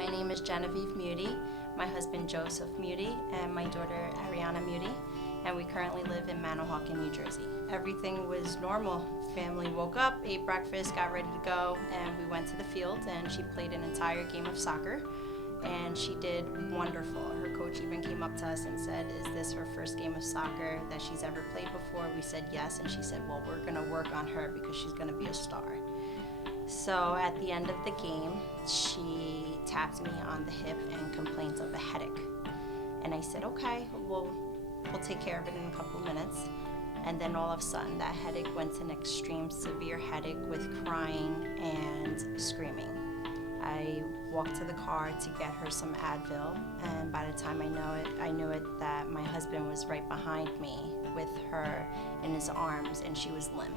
My name is Genevieve Muti, my husband Joseph Muti, and my daughter Arianna Muti, and we currently live in Manahawkin, New Jersey. Everything was normal. Family woke up, ate breakfast, got ready to go, and we went to the field, and she played an entire game of soccer, and she did wonderful. Her coach even came up to us and said, "Is this her first game of soccer that she's ever played before?" We said yes, and she said, "Well, we're gonna work on her because she's gonna be a star." So at the end of the game, she tapped me on the hip and complained of a headache. And I said, "Okay, we'll take care of it in a couple minutes." And then all of a sudden, that headache went to an extreme severe headache with crying and screaming. I walked to the car to get her some Advil, and by the time I knew it that my husband was right behind me with her in his arms, and she was limp.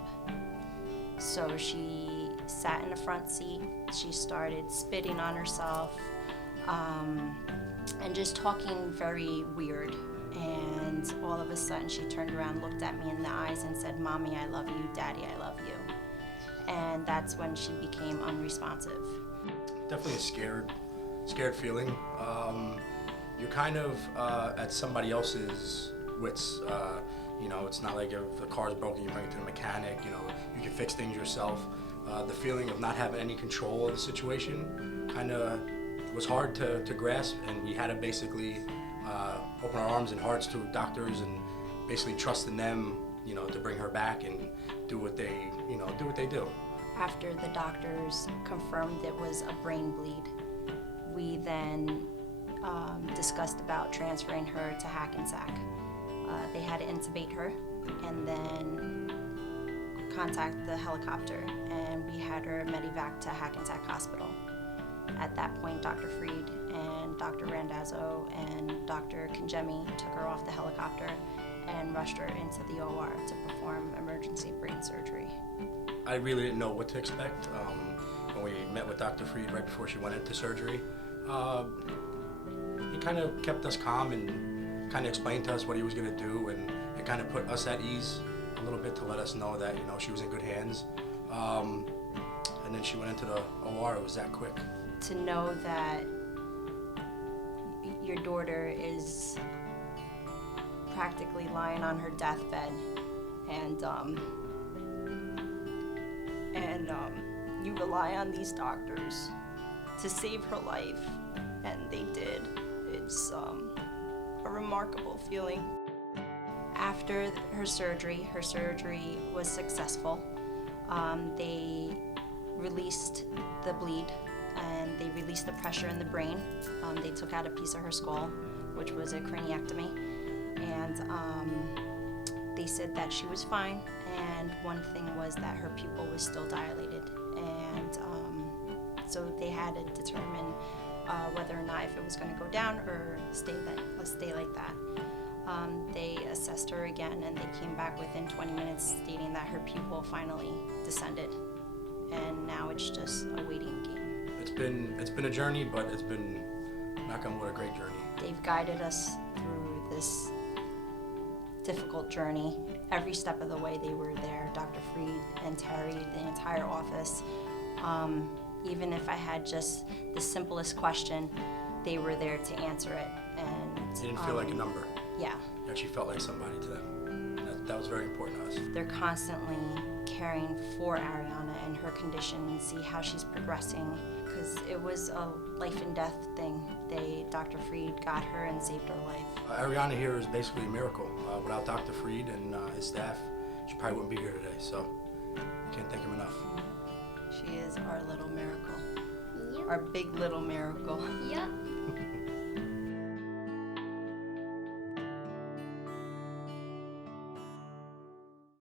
So she sat in the front seat, she started spitting on herself, and just talking very weird. And all of a sudden she turned around, looked at me in the eyes and said, "Mommy, I love you. Daddy, I love you." And that's when she became unresponsive. Definitely a scared feeling. You're kind of at somebody else's wits. It's not like if the car's broken, you bring it to the mechanic. You can fix things yourself. The feeling of not having any control of the situation kind of was hard to grasp, and we had to basically open our arms and hearts to doctors and basically trust in them, to bring her back and do what they do. After the doctors confirmed it was a brain bleed, we then discussed about transferring her to Hackensack. They had to intubate her and then contact the helicopter, and we had her medevac to Hackensack Hospital. At that point, Dr. Freed and Dr. Randazzo and Dr. Kangemi took her off the helicopter and rushed her into the OR to perform emergency brain surgery. I really didn't know what to expect. When we met with Dr. Freed right before she went into surgery, he kind of kept us calm and kind of explained to us what he was going to do, and it kind of put us at ease a little bit to let us know that she was in good hands. And then she went into the OR. It was that quick. To know that your daughter is practically lying on her deathbed, and you rely on these doctors to save her life, and they did. It's a remarkable feeling. After her surgery was successful. They released the bleed, and they released the pressure in the brain. They took out a piece of her skull, which was a craniectomy, and they said that she was fine, and one thing was that her pupil was still dilated, and so they had to determine whether or not if it was going to go down or stay like that. They assessed her again, and they came back within 20 minutes stating that her pupil finally descended, and now it's just a waiting game. It's been a journey, but it's been, knock on wood, a great journey. They've guided us through this difficult journey. Every step of the way they were there. Dr. Freed and Terry, the entire office. Even if I had just the simplest question, they were there to answer it. And It didn't feel like a number. Yeah. It actually felt like somebody to them. That was very important to us. They're constantly caring for Arianna and her condition and see how she's progressing, because it was a life and death thing. Dr. Freed got her and saved her life. Arianna here is basically a miracle. Without Dr. Freed and his staff, she probably wouldn't be here today, so can't thank him enough. She is our little miracle. Yep. Our big little miracle. Yep.